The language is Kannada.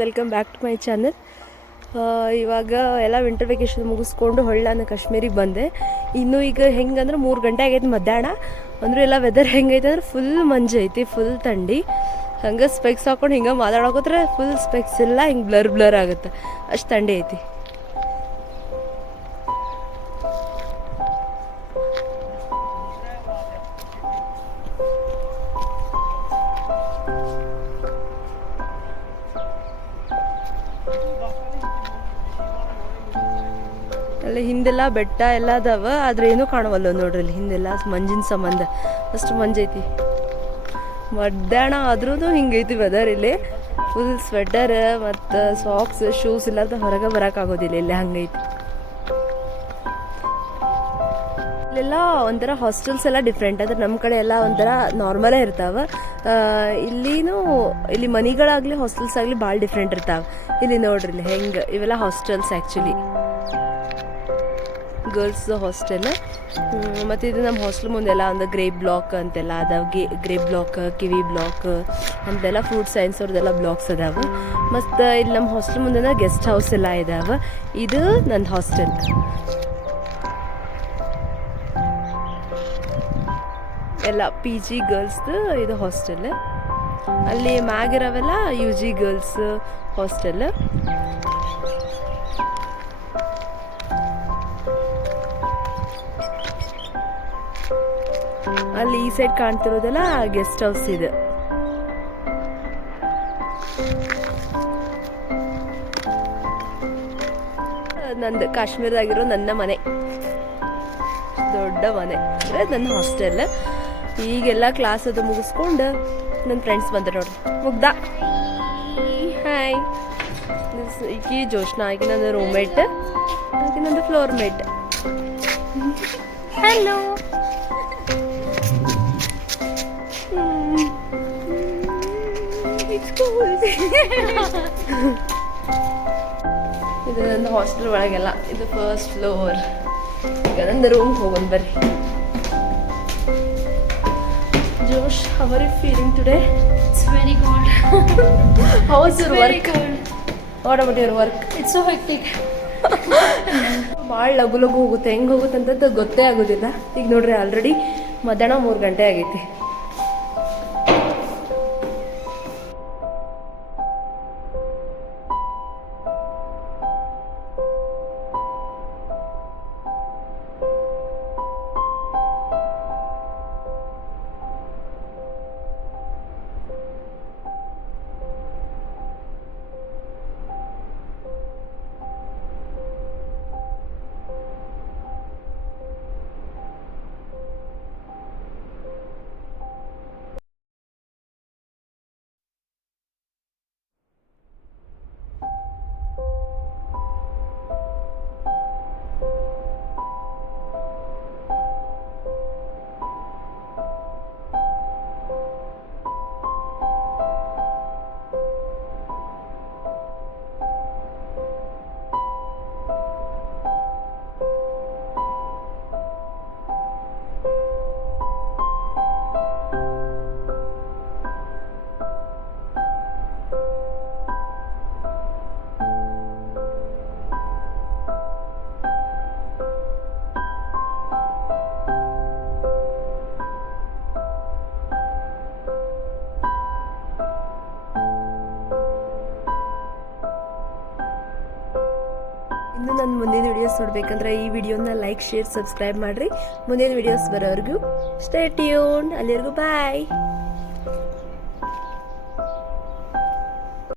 Welcome back to my channel. ಇವಾಗ ಎಲ್ಲ ವಿಂಟರ್ ವೆಕೇಷನ್ ಮುಗಿಸ್ಕೊಂಡು ಹೊಳ್ಳಿ ನಾನು ಕಾಶ್ಮೀರಿಗೆ ಬಂದೆ. ಇನ್ನೂ ಈಗ ಹೆಂಗಂದ್ರೆ 3 ಗಂಟೆ ಆಗೈತೆ ಮಧ್ಯಾಹ್ನ. ಅಂದ್ರೆ ಎಲ್ಲ ವೆದರ್ ಹೆಂಗೈತೆ ಅಂದ್ರೆ ಫುಲ್ ಮಂಜು ಐತಿ, ಫುಲ್ ಥಂಡಿ. ಹಂಗೆ ಸ್ಪೆಕ್ಸ್ ಹಾಕೊಂಡು ಹಿಂಗೆ ಮಾತಾಡೋಕೋದ್ರೆ ಫುಲ್ ಸ್ಪೆಕ್ಸ್ ಇಲ್ಲ, ಹಿಂಗೆ ಬ್ಲರ್ ಆಗುತ್ತೆ, ಅಷ್ಟು ಥಂಡಿ ಐತಿ. ಅಲ್ಲಿ ಹಿಂದೆಲ್ಲ ಬೆಟ್ಟ ಎಲ್ಲ ಅದಾವ, ಆದ್ರೆ ಏನೂ ಕಾಣವಲ್ಲ ನೋಡ್ರಿ. ಅಲ್ಲಿ ಹಿಂದೆಲ್ಲ ಮಂಜಿನ ಸಂಬಂಧ ಅಷ್ಟು ಮಂಜೈತಿ. ಮಧ್ಯಾಹ್ನ ಆದ್ರೂ ಹಿಂಗೈತಿ ವೆದರ್. ಇಲ್ಲಿ ಫುಲ್ ಸ್ವೆಟರ್ ಮತ್ತು ಸಾಕ್ಸ್ ಶೂಸ್ ಇಲ್ಲಾರ್ದ ಹೊರಗೆ ಬರೋಕ್ಕಾಗೋದಿಲ್ಲ, ಇಲ್ಲಿ ಹಂಗೈತಿ. ಇಲ್ಲೆಲ್ಲ ಒಂಥರ ಹಾಸ್ಟೆಲ್ಸ್ ಎಲ್ಲ ಡಿಫ್ರೆಂಟ್. ಅಂದ್ರೆ ನಮ್ಮ ಕಡೆ ಎಲ್ಲ ಒಂಥರ ನಾರ್ಮಲೇ ಇರ್ತಾವೆ. ಇಲ್ಲಿ ಮನಿಗಳಾಗಲಿ ಹಾಸ್ಟೆಲ್ಸ್ ಆಗಲಿ ಭಾಳ ಡಿಫ್ರೆಂಟ್ ಇರ್ತಾವೆ. ಇಲ್ಲಿ ನೋಡ್ರಿ, ಇಲ್ಲಿ ಹೆಂಗೆ ಇವೆಲ್ಲ ಹಾಸ್ಟೆಲ್ಸ್ ಆ್ಯಕ್ಚುಲಿ ಗರ್ಲ್ಸ್ ಹಾಸ್ಟೆಲ್. ಮತ್ತು ಇದು ನಮ್ಮ ಹಾಸ್ಟೆಲ್ ಮುಂದೆಲ್ಲ ಒಂದು ಗ್ರೇ ಬ್ಲಾಕ್ ಅಂತೆಲ್ಲ ಅದಾವೆ. ಗ್ರೇ ಬ್ಲಾಕ್, ಕಿವಿ ಬ್ಲಾಕ್ ಅಂತೆಲ್ಲ ಫ್ರೂಟ್ ಸೈನ್ಸ್ ಅವ್ರದ್ದೆಲ್ಲ ಬ್ಲಾಕ್ಸ್ ಅದಾವೆ. ಮತ್ತು ಇಲ್ಲಿ ನಮ್ಮ ಹಾಸ್ಟೆಲ್ ಮುಂದೆ ಗೆಸ್ಟ್ ಹೌಸ್ ಎಲ್ಲ ಇದಾವೆ. ಇದು ನನ್ನ ಹಾಸ್ಟೆಲ್. ಎಲ್ಲ ಪಿ ಜಿ ಗರ್ಲ್ಸ್ದು ಇದು ಹಾಸ್ಟೆಲ್. ಅಲ್ಲಿ ಮ್ಯಾಗಿರೋವೆಲ್ಲ ಯು ಜಿ ಗರ್ಲ್ಸ್ ಹಾಸ್ಟೆಲ್. ಅಲ್ಲಿ ಈ ಸೈಡ್ ಕಾಣ್ತಿರೋದೆಲ್ಲ ಗೆಸ್ಟ್ ಹೌಸ್ ಇದೆ. ನಂದು ಕಾಶ್ಮೀರದಾಗಿರೋ ನನ್ನ ಮನೆ, ದೊಡ್ಡ ಮನೆ ಅಂದರೆ ನನ್ನ ಹಾಸ್ಟೆಲ್. ಈಗೆಲ್ಲ ಕ್ಲಾಸ್ ಅದು ಮುಗಿಸ್ಕೊಂಡು ನನ್ನ ಫ್ರೆಂಡ್ಸ್ ಬಂದರು ನೋಡ್ರಿ. ಮುಗ್ದ ಹಾಯ್, ಈಕಿ ಜೋಶ್ನಾ, ಆಕೆ ನನ್ನ ರೂಮ್ಮೇಟ್, ಆಕೆ ನಂದು ಫ್ಲೋರ್ ಮೇಟ್. ಹಲೋ. ಇದು ನನ್ನ ಹಾಸ್ಟೆಲ್ ಒಳಗೆಲ್ಲ. ಇದು ಫಸ್ಟ್ ಫ್ಲೋರ್. ಈಗ ನಂದು ರೂಮ್ಗೆ ಹೋಗೋಣ ಬರ್ರಿ. Josh, how are you feeling today? It's very good. How was your Very work? good. What about your work? It's so hectic. ಭಾಳ ಲಘು ಹೋಗುತ್ತೆ. ಹೆಂಗೆ ಹೋಗುತ್ತೆ ಅಂತದ್ದು ಗೊತ್ತೇ ಆಗೋದಿಲ್ಲ. ಈಗ ನೋಡ್ರಿ, ಆಲ್ರೆಡಿ ಮಧ್ಯಾಹ್ನ 3 ಗಂಟೆ ಆಗೈತಿ. ಇನ್ನು ನನ್ನ ಮುಂದಿನ ವಿಡಿಯೋಸ್ ನೋಡ್ಬೇಕಂದ್ರೆ ಈ ವಿಡಿಯೋನ ಲೈಕ್, ಶೇರ್, ಸಬ್ಸ್ಕ್ರೈಬ್ ಮಾಡಿರಿ. ಮುಂದಿನ ವಿಡಿಯೋಸ್ ಬರೋವರೆಗೂ ಸ್ಟೇ ಟ್ಯೂನ್ಡ್. ಅಲ್ಲಿವರೆಗೂ ಬಾಯ್.